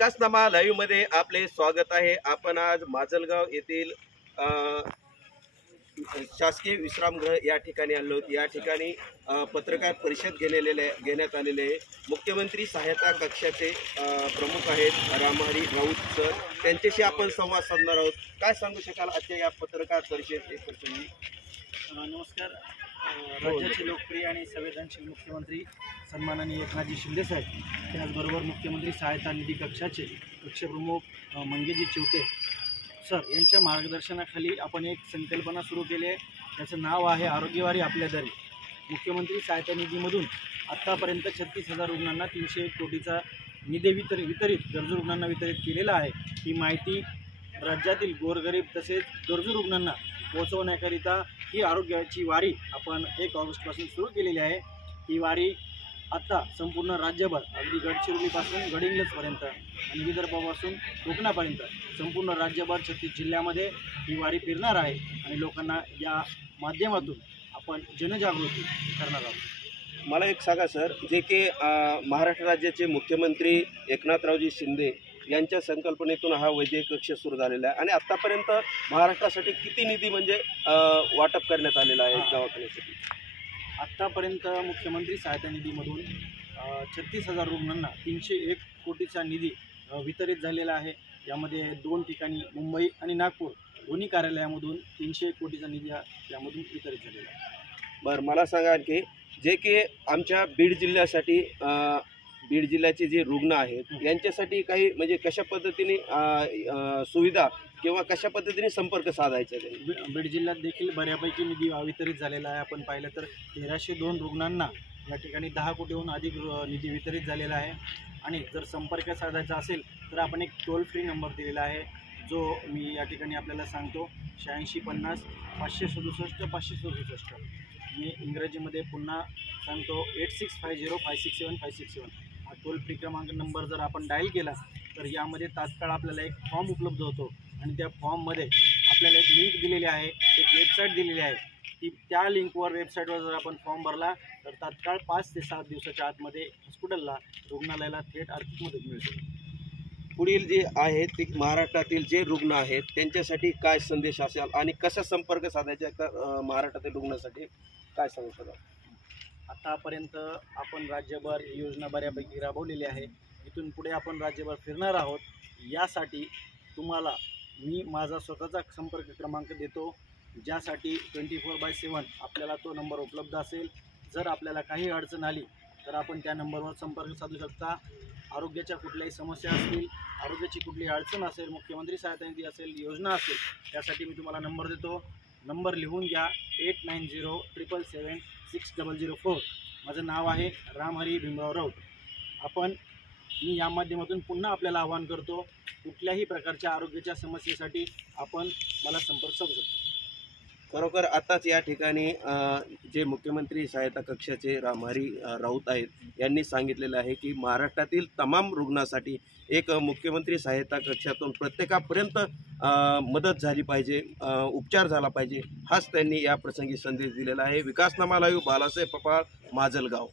विकासनामा live मध्ये आपले स्वागत आहे। आपण आज माजलगाव येथील शासकीय विश्रामगृह या ठिकाणी आलो आहोत। या ठिकाणी पत्रकार परिषद घेण्यात आलेले आहे। मुख्यमंत्री सहायता कक्षाचे प्रमुख आहेत रामहरी राऊत सर, त्यांच्याशी आपण संवाद साधणार आहोत। काय सांगू शकाल आजच्या या पत्रकार परिषदेप्रसंगी? नमस्कार। राज्याचे लोकप्रिय आणि संवेदनशील मुख्यमंत्री सन्माननीय एकनाथजी शिंदे साहेब, त्याचबरोबर मुख्यमंत्री सहायता निधी कक्षाचे कक्षप्रमुख मंगेजी चिवटे सर यांच्या मार्गदर्शनाखाली आपण एक संकल्पना सुरू केली आहे। त्याचं नाव आहे आरोग्यवारी आपल्या दारी। मुख्यमंत्री सहायता निधीमधून आत्तापर्यंत 36,000 रुग्णांना 301 कोटीचा निधी वितरित गरजू रुग्णांना वितरित केलेला आहे। ही माहिती राज्यातील गोरगरीब तसेच गरजू रुग्णांना पोहोचवण्याकरिता ही आरोग्याची वारी आपण 1 ऑगस्टपासून सुरू केलेली आहे। ही वारी आता संपूर्ण राज्यभर अगदी गडचिरोलीपासून गडिंग्लजपर्यंत आणि विदर्भापासून कोकणापर्यंत संपूर्ण राज्यभर 36 जिल्ह्यामध्ये ही वारी फिरणार आहे आणि लोकांना या माध्यमातून आपण जनजागृती करणार आहोत। मला एक सांगा सर, जे की महाराष्ट्र राज्याचे मुख्यमंत्री एकनाथरावजी शिंदे यांच्या संकल्पनेतून हा वैद्यकीय कक्ष सुरू झालेला आहे आणि आतापर्यंत महाराष्ट्रासाठी किती निधी म्हणजे वाटप करण्यात आलेला आहे दवाखान्यासाठी? आत्तापर्यंत मुख्यमंत्री सहायता निधीमधून 36,000 रुग्णांना 301 कोटीचा निधी वितरित झालेला आहे। यामध्ये 2 ठिकाणी मुंबई आणि नागपूर दोन्ही कार्यालयामधून 301 कोटीचा निधी यामधून वितरित झालेला आहे। बरं, मला सांगा की जे की आमच्या बीड जिल्ह्यासाठी बीड जिल्ह्याचे जे रुग्ण आहेत यांच्यासाठी काही म्हणजे कशा पद्धतीने सुविधा किंवा कशा पद्धतीने संपर्क साधायचा? बीड जिल्ह्यात देखील बऱ्यापैकी निधी वितरित झालेला आहे। आपण पाहिलं तर 1302 रुग्णांना या ठिकाणी 10 कोटीहून अधिक निधी वितरित झालेला आहे। आणि जर संपर्क साधायचा असेल तर आपण एक टोल फ्री नंबर दिलेला आहे, जो मी या ठिकाणी आपल्याला सांगतो, 8650 567 567। मी इंग्रजीमध्ये पुन्हा सांगतो, 8650567567। हा टोल फ्री क्रमांक नंबर जर आपण डायल केला तर यामध्ये तात्काळ आपल्याला एक फॉर्म उपलब्ध होतो आणि त्या फॉर्ममध्ये आपल्याला एक लिंक दिलेली आहे, एक वेबसाईट दिलेली आहे। त्या लिंकवर वेबसाईटवर जर आपण फॉर्म भरला तर तात्काळ 5 ते 7 दिवसाच्या आतमध्ये हॉस्पिटलला रुग्णालयाला थेट आर्थिक मदत मिळते। पुढील जे आहेत ते महाराष्ट्रातील जे रुग्ण आहेत त्यांच्यासाठी काय संदेश असेल आणि कसा संपर्क साधायचा महाराष्ट्रातील रुग्णासाठी काय सांगू शकाल? आतापर्यंत आपण राज्यभर ही योजना बऱ्यापैकी राबवलेली आहे। इथून पुढे आपण राज्यभर फिरणार आहोत। यासाठी तुम्हाला मी माझा स्वतःचा संपर्क क्रमांक देतो, ज्यासाठी 24/7 आपल्याला तो नंबर उपलब्ध असेल। जर आपल्याला काही अडचण आली तर आपण त्या नंबरवर संपर्क साधू शकता। आरोग्याच्या कुठल्याही समस्या असतील, आरोग्याची कुठलीही अडचण असेल, मुख्यमंत्री सहायता निधी असेल, योजना असेल, त्यासाठी मी तुम्हाला नंबर देतो। नंबर लिहून घ्या, 8907776004। माझं नाव आहे रामहरी भीमराव राऊत। मी या माध्यमातून पुन्हा आपल्याला आवाहन करतो, कुठल्याही प्रकारच्या आरोग्याच्या समस्येसाठी आपण मला संपर्क साधू शकतो। खरोखर आताच या ठिकाणी जे मुख्यमंत्री सहायता कक्षाचे रामहरी राऊत आहेत यांनी सांगितलेलं आहे की महाराष्ट्रातील तमाम रुग्णांसाठी एक मुख्यमंत्री सहायता कक्षातून प्रत्येकापर्यंत मदत झाली पाहिजे, उपचार झाला पाहिजे, हाच त्यांनी या प्रसंगी संदेश दिलेला आहे। विकासनामा लाईव्ह, बालासाहेब पपाळ, माजलगाव।